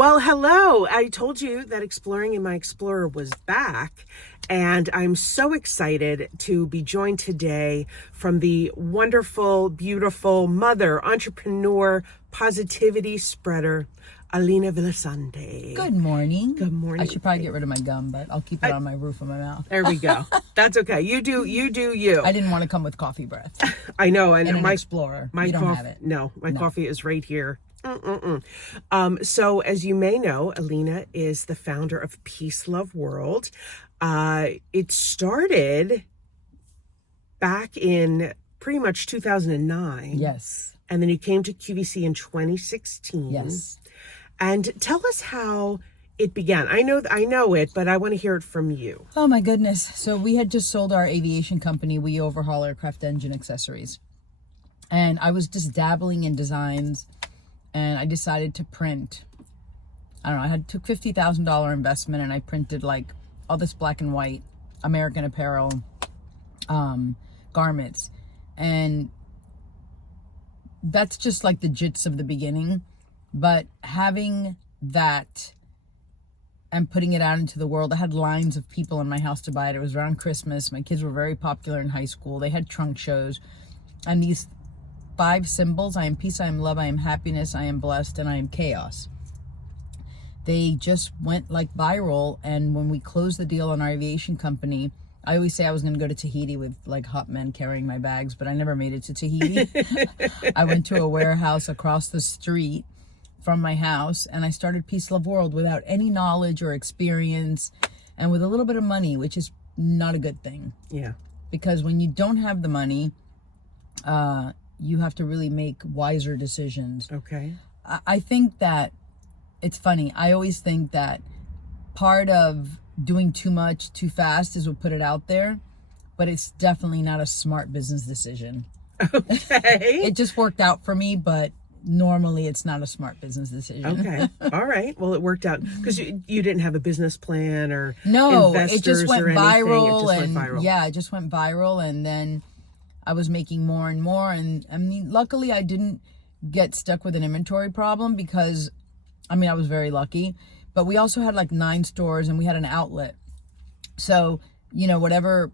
Well, hello. I told you that Exploring in My Explorer was back, and I'm so excited to be joined today from the wonderful, beautiful mother, entrepreneur, positivity spreader, Alina Villasante. Good morning. Good morning. I should probably get rid of my gum, but I'll keep it on my roof of my mouth. There we go. That's okay. You do you. I didn't want to come with coffee breath. I know. And an Explorer. You don't have it. No, my coffee is right here. So as you may know, Alina is the founder of Peace Love World. It started back in pretty much 2009. Yes. And then you came to QVC in 2016. Yes. And tell us how it began. I know it, but I want to hear it from you. Oh my goodness. So we had just sold our aviation company. We overhaul aircraft engine accessories. And I was just dabbling in designs, and I decided to print. I don't know, took $50,000 investment, and I printed like all this black and white American Apparel garments. And that's just like the gist of the beginning. But having that and putting it out into the world, I had lines of people in my house to buy it. It was around Christmas. My kids were very popular in high school. They had trunk shows. And these 5 symbols, I am peace, I am love, I am happiness, I am blessed, and I am chaos. They just went like viral. And when we closed the deal on our aviation company, I always say I was going to go to Tahiti with like hot men carrying my bags, but I never made it to Tahiti. I went to a warehouse across the street from my house, and I started Peace Love World without any knowledge or experience, and with a little bit of money, which is not a good thing. Yeah. Because when you don't have the money, you have to really make wiser decisions. Okay. I think that it's funny. I always think that part of doing too much too fast is what put it out there, but it's definitely not a smart business decision. Okay. It just worked out for me, but normally it's not a smart business decision. Okay. All right. Well, it worked out because you didn't have a business plan or no, investors it just went or anything. viral. It just went viral. Yeah, it just went viral, and then I was making more and more. And I mean, luckily I didn't get stuck with an inventory problem because, I mean, I was very lucky. But we also had like 9 stores, and we had an outlet. So, you know, whatever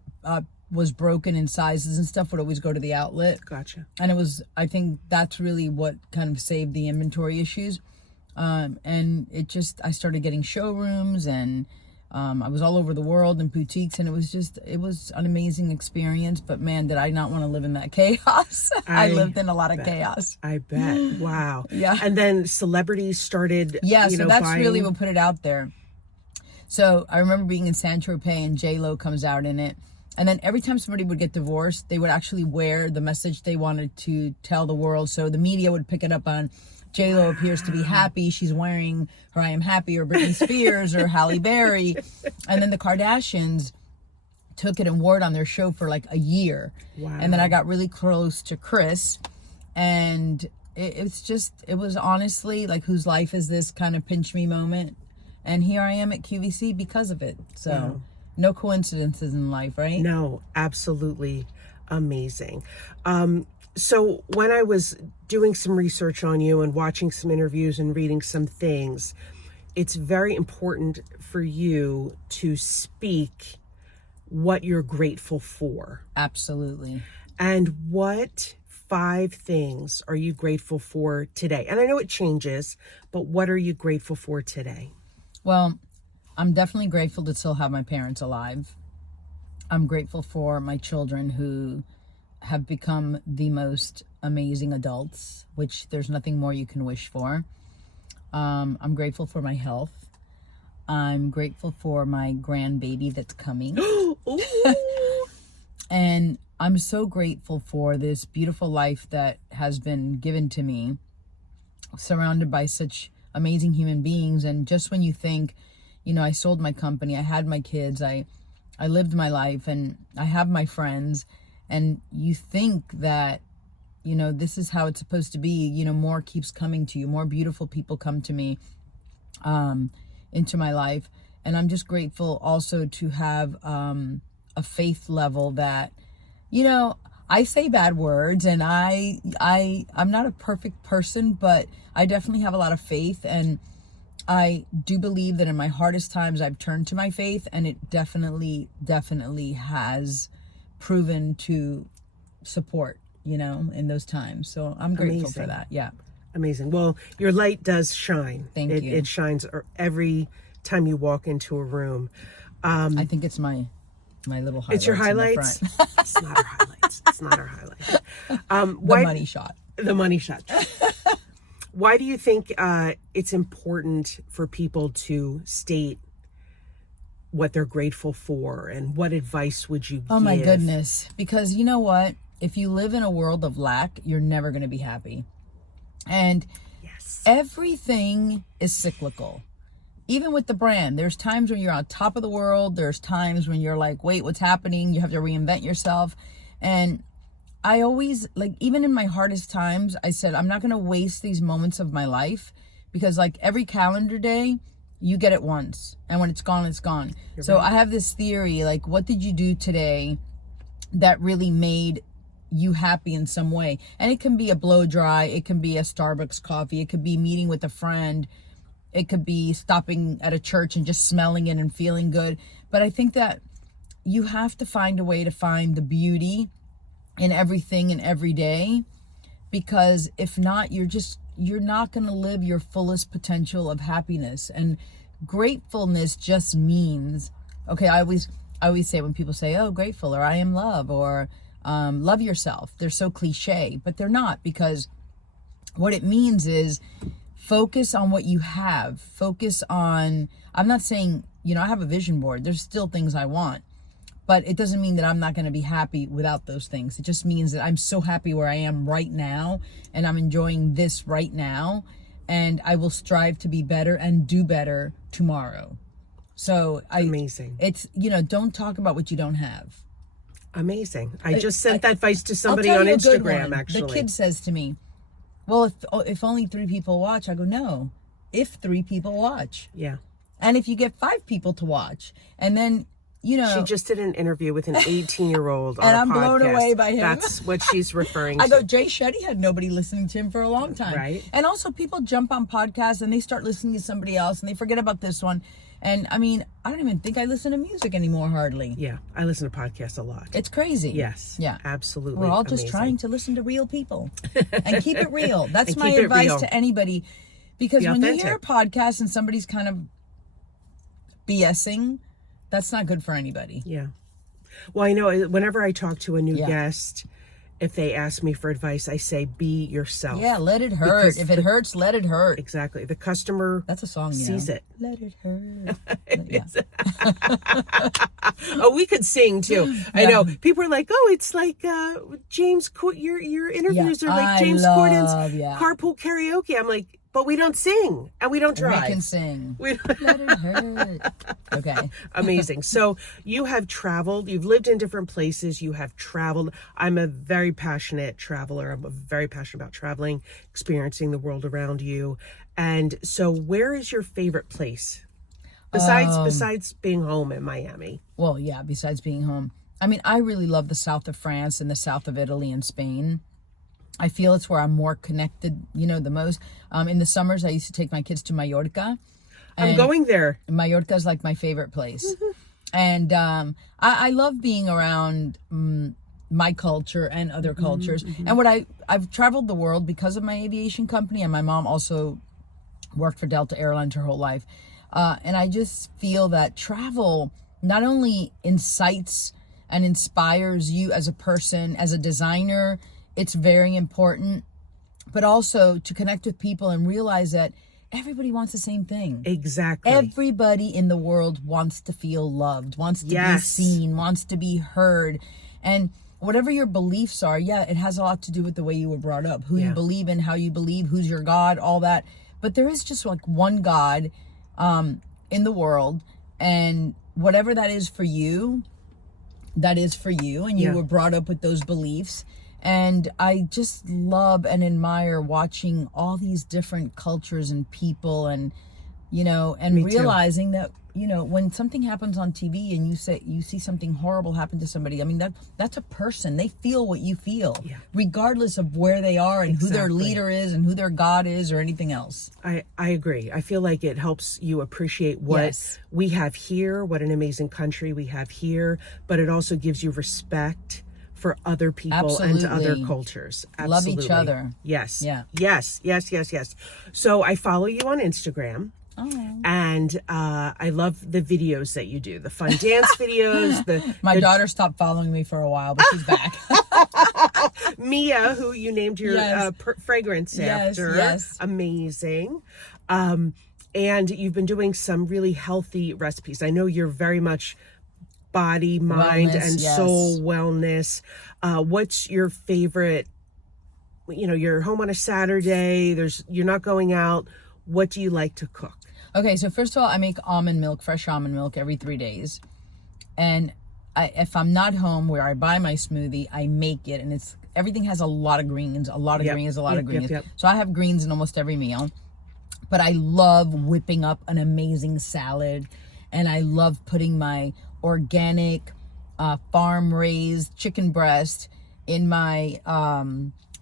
was broken in sizes and stuff would always go to the outlet. Gotcha. And it was, I think that's really what kind of saved the inventory issues. And it just, I started getting showrooms, and I was all over the world in boutiques, and it was an amazing experience. But man, did I not want to live in that chaos. I lived in a lot of chaos. I bet. Wow. Yeah. And then celebrities started, yeah, so that's buying. really what put it out there. So I remember being in Saint-Tropez, and J-Lo comes out in it. And then every time somebody would get divorced, they would actually wear the message they wanted to tell the world. So the media would pick it up on J-Lo appears to be happy. She's wearing her I Am Happy, or Britney Spears, or Halle Berry. And then the Kardashians took it and wore it on their show for like a year. Wow. And then I got really close to Chris. And it was honestly like, whose life is this kind of pinch me moment. And here I am at QVC because of it. So... Wow. No coincidences in life, right? No, absolutely amazing. So when I was doing some research on you and watching some interviews and reading some things, it's very important for you to speak what you're grateful for. Absolutely. And what 5 things are you grateful for today? And I know it changes, but what are you grateful for today? Well, I'm definitely grateful to still have my parents alive. I'm grateful for my children who have become the most amazing adults, which there's nothing more you can wish for. I'm grateful for my health. I'm grateful for my grandbaby that's coming. And I'm so grateful for this beautiful life that has been given to me, surrounded by such amazing human beings. And just when you think, you know, I sold my company, I had my kids, I lived my life, and I have my friends, and you think that, you know, this is how it's supposed to be. You know, more keeps coming to you, more beautiful people come to me, into my life. And I'm just grateful also to have a faith level that, you know, I say bad words, and I'm not a perfect person, but I definitely have a lot of faith. And I do believe that in my hardest times, I've turned to my faith, and it definitely has proven to support, in those times. So I'm grateful for that. Yeah. Amazing. Well, your light does shine. Thank you. It shines every time you walk into a room. I think it's my little highlights. It's your highlights? In the front. It's not our highlights. It's not our highlights. The money shot. The money shot. Why do you think it's important for people to state what they're grateful for, and what advice would you give? Oh my goodness. Because you know what? If you live in a world of lack, you're never going to be happy. And yes, everything is cyclical. Even with the brand, there's times when you're on top of the world. There's times when you're like, wait, what's happening? You have to reinvent yourself. And I always, even in my hardest times, I said, I'm not going to waste these moments of my life, because every calendar day, you get it once. And when it's gone, it's gone. So I have this theory, what did you do today that really made you happy in some way? And it can be a blow dry. It can be a Starbucks coffee. It could be meeting with a friend. It could be stopping at a church and just smelling it and feeling good. But I think that you have to find a way to find the beauty in everything and every day, because if not, you're not going to live your fullest potential of happiness. And gratefulness just means, okay, I always say, when people say, oh, grateful, or I am love, or love yourself, they're so cliche, but they're not, because what it means is focus on what you have. Focus on, I'm not saying, I have a vision board. There's still things I want. But it doesn't mean that I'm not going to be happy without those things. It just means that I'm so happy where I am right now, and I'm enjoying this right now, and I will strive to be better and do better tomorrow. So amazing. It's, don't talk about what you don't have. Amazing. I just sent that advice to somebody on Instagram, actually. The kid says to me, well, if only 3 people watch. I go, no, if 3 people watch. Yeah. And if you get 5 people to watch, and then, she just did an interview with an 18-year-old on a podcast. And I'm blown away by him. That's what she's referring to. I go, Jay Shetty had nobody listening to him for a long time. Right. And also, people jump on podcasts and they start listening to somebody else and they forget about this one. And I mean, I don't even think I listen to music anymore, hardly. Yeah, I listen to podcasts a lot. It's crazy. Yes. Yeah. Absolutely. We're all just trying to listen to real people and keep it real. That's my advice to anybody. Because when you hear a podcast and somebody's kind of BSing, that's not good for anybody. Yeah. Well, I know whenever I talk to a new guest, if they ask me for advice, I say, be yourself. Yeah, let it hurt. Because if it hurts, let it hurt. Exactly. The customer That's a song, sees it. Let it hurt. Oh, we could sing too. I know. People are like, oh, it's like James, your interviews are like James Corden's carpool karaoke. I'm like, but we don't sing and we don't drive. We can sing. Let it hurt. Okay. Amazing. So you have traveled, you've lived in different places, you have traveled. I'm a very passionate traveler. I'm very passionate about traveling, experiencing the world around you. And so where is your favorite place? Besides being home in Miami. Well, yeah, besides being home. I mean, I really love the south of France and the south of Italy and Spain. I feel it's where I'm more connected, the most. In the summers, I used to take my kids to Mallorca. I'm going there. Mallorca is like my favorite place. And I love being around my culture and other cultures. And I've traveled the world because of my aviation company, and my mom also worked for Delta Airlines her whole life. And I just feel that travel not only incites and inspires you as a person, as a designer, it's very important, but also to connect with people and realize that everybody wants the same thing. Exactly. Everybody in the world wants to feel loved, wants to be seen, wants to be heard. And whatever your beliefs are, it has a lot to do with the way you were brought up, who you believe in, how you believe, who's your God, all that. But there is just like one God in the world, and whatever that is for you, that is for you, and you were brought up with those beliefs. And I just love and admire watching all these different cultures and people, and you know, and Me too. realizing that, you know, when something happens on TV and you see something horrible happen to somebody, I mean, that's a person. They feel what you feel, Yeah. regardless of where they are and who their Exactly. leader is and who their God is or anything else. I agree. I feel like it helps you appreciate what Yes. we have here, what an amazing country we have here, but it also gives you respect for other people and other Absolutely. cultures. Love each Absolutely. other. Yes. Yeah. Yes. Yes. Yes. Yes. So I follow you on Instagram. Oh. And I love the videos that you do, the fun dance videos. My daughter stopped following me for a while, but she's back. Mia, who you named your Yes. fragrance Yes, after. yes. Amazing. And you've been doing some really healthy recipes. I know you're very much body, mind, Wellness, and yes. soul wellness. What's your favorite? You know, you're home on a Saturday. You're not going out. What do you like to cook? Okay, so first of all, I make almond milk, fresh almond milk every 3 days. And if I'm not home where I buy my smoothie, I make it. And everything has a lot of greens, a lot of Yep. greens, a lot Yep, of greens. yep, yep. So I have greens in almost every meal. But I love whipping up an amazing salad. And I love putting my organic, farm-raised chicken breast in my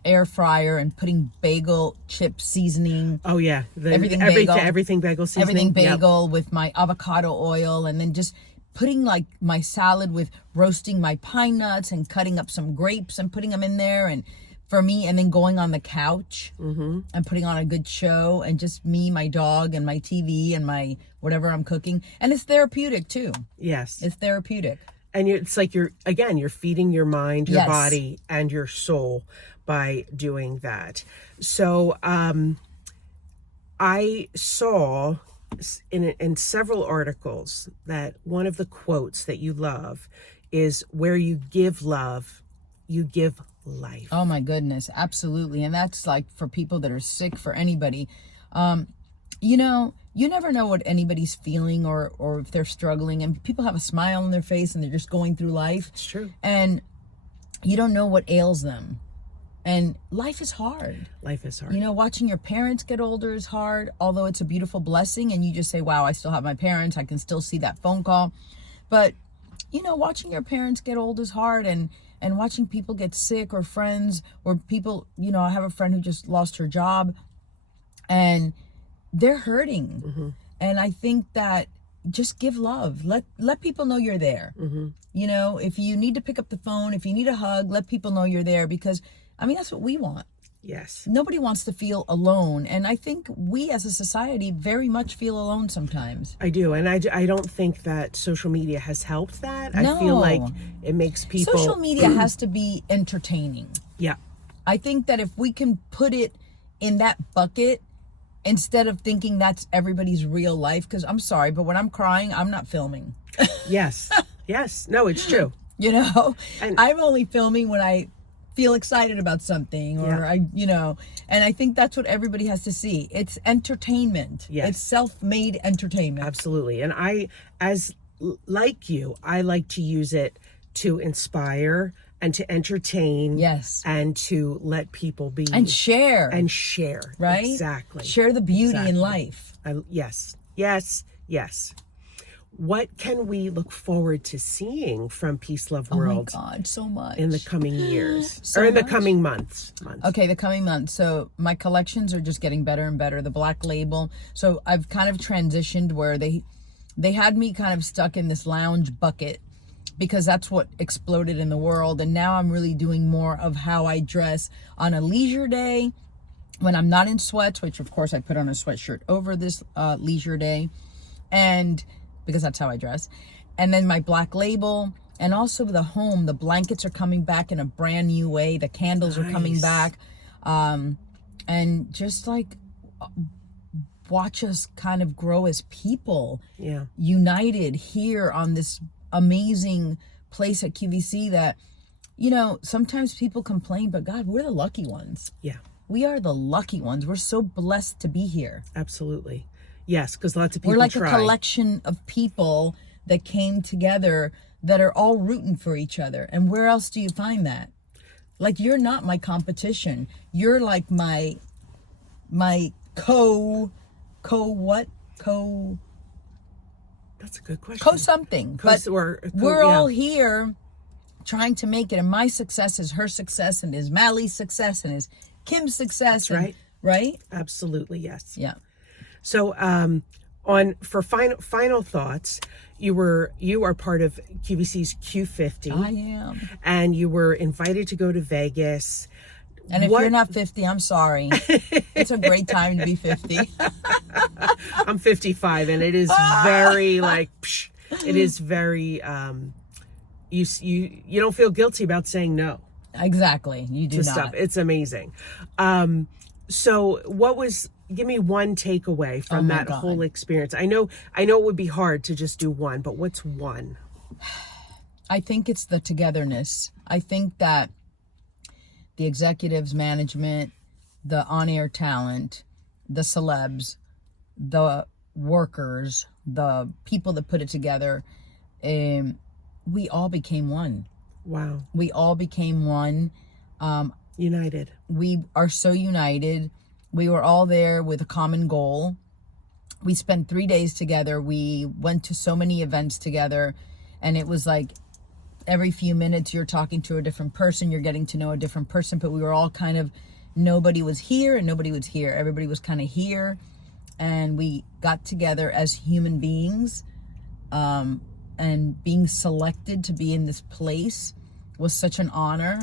air fryer and putting bagel chip seasoning. Oh yeah, Everything bagel. everything bagel seasoning. Everything Yep. bagel with my avocado oil, and then just putting like my salad with roasting my pine nuts and cutting up some grapes and putting them in there. And for me, and then going on the couch and putting on a good show, and just me, my dog, and my TV and my whatever I'm cooking. And it's therapeutic too. Yes. It's therapeutic. And it's like you're feeding your mind, your Yes. body, and your soul by doing that. So I saw in several articles that one of the quotes that you love is, where you give love, you give life. Oh my goodness, absolutely. And that's like for people that are sick, for anybody. You know, you never know what anybody's feeling or if they're struggling, and people have a smile on their face and they're just going through life. It's true. And you don't know what ails them. And life is hard. Life is hard. You know, watching your parents get older is hard, although it's a beautiful blessing. And you just say, wow, I still have my parents. I can still see that phone call. But, you know, watching your parents get old is hard. And watching people get sick, or friends, or people, you know, I have a friend who just lost her job and they're hurting. And I think that just give love. Let people know you're there. You know, if you need to pick up the phone, if you need a hug, let people know you're there, because I mean, that's what we want. Yes. Nobody wants to feel alone. And I think we as a society very much feel alone sometimes. I do. And I don't think that social media has helped that. No. I feel like it makes people... Social media has to be entertaining. Yeah. I think that if we can put it in that bucket, instead of thinking that's everybody's real life, because I'm sorry, but when I'm crying, I'm not filming. Yes. Yes. No, it's true. You know, And- I'm only filming when I feel excited about something, or Yeah. you know, and I think that's what everybody has to see. It's entertainment. Yes. It's self-made entertainment. Absolutely. And like you, I like to use it to inspire and to entertain. Yes. And to let people be. And share. And share. Right? Exactly. Share the beauty in Exactly. life. Yes. Yes. Yes. What can we look forward to seeing from Peace Love World Oh my God, so much. in the coming years? So or in the much. coming months? Okay, the coming months. So my collections are just getting better and better. The Black Label. So I've kind of transitioned where they had me kind of stuck in this lounge bucket, because that's what exploded in the world. And now I'm really doing more of how I dress on a leisure day when I'm not in sweats, which of course I put on a sweatshirt over this leisure day, and because that's how I dress. And then my Black Label, and also the home, the blankets are coming back in a brand new way. The candles are coming Nice. back. And just like watch us kind of grow as people, Yeah. united here on this amazing place at QVC that, you know, sometimes people complain, but God, we're the lucky ones. Yeah. We are the lucky ones. We're so blessed to be here. Absolutely. Yes, because lots of people We're like try. a collection of people that came together that are all rooting for each other. And where else do you find that? Like, you're not my competition. You're like my what? That's a good question. Co-something. We're all here trying to make it, and my success is her success, and is Mally's success, and is Kim's success. That's right. Right? Absolutely, yes. Yeah. So, for final thoughts, you are part of QVC's Q50. I am. And you were invited to go to Vegas. And if you're not 50, I'm sorry. It's a great time to be 50. I'm 55, and it is very it is very you don't feel guilty about saying no. Exactly. You do to not. Stuff. It's amazing. So give me one takeaway from that whole experience. I know it would be hard to just do one, but what's one? I think it's the togetherness. I think that the executives, management, the on-air talent, the celebs, the workers, the people that put it together, we all became one. Wow. We all became one. United. We are so united. We were all there with a common goal. We spent 3 days together. We went to so many events together, and it was like every few minutes you're talking to a different person, you're getting to know a different person, but we were all kind of, nobody was here and nobody was here. Everybody was kind of here, and we got together as human beings, and being selected to be in this place was such an honor.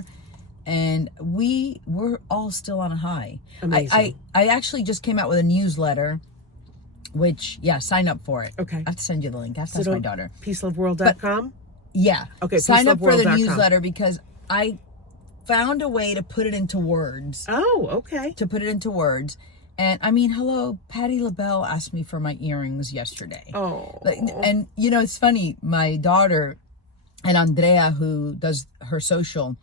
And we were all still on a high. Amazing. I actually just came out with a newsletter, which, sign up for it. Okay. I have to send you the link. That's my daughter. peaceloveworld.com? Yeah. Okay. Sign up for the newsletter, because I found a way to put it into words. Oh, okay. To put it into words. And I mean, hello, Patti LaBelle asked me for my earrings yesterday. Oh. And it's funny, my daughter and Andrea, who does her social,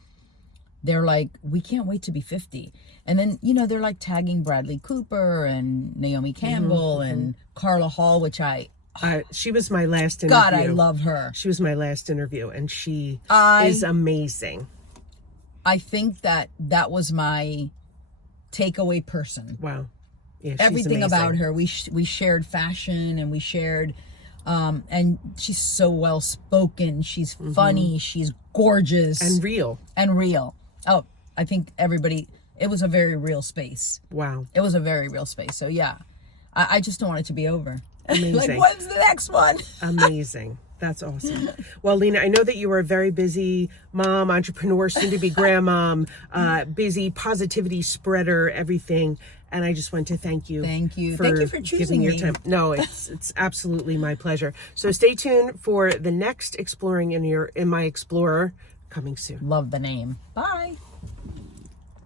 they're like, we can't wait to be 50. And then, they're like tagging Bradley Cooper and Naomi Campbell and Carla Hall, which she was my last interview. God, I love her. She was my last interview, and she is amazing. I think that was my takeaway person. Wow. Yeah, she's everything amazing. about her. We shared fashion, and we shared, and she's so well spoken. She's funny. She's gorgeous and real. Oh, I think it was a very real space. Wow. It was a very real space. So yeah, I just don't want it to be over. Amazing. Like, when's the next one? Amazing. That's awesome. Well, Lena, I know that you are a very busy mom, entrepreneur, soon to be grandmom, busy positivity spreader, everything. And I just want to thank you. Thank you. Thank you for choosing your me. time. No, it's absolutely my pleasure. So stay tuned for the next Exploring in My Explorer, coming soon. Love the name. Bye.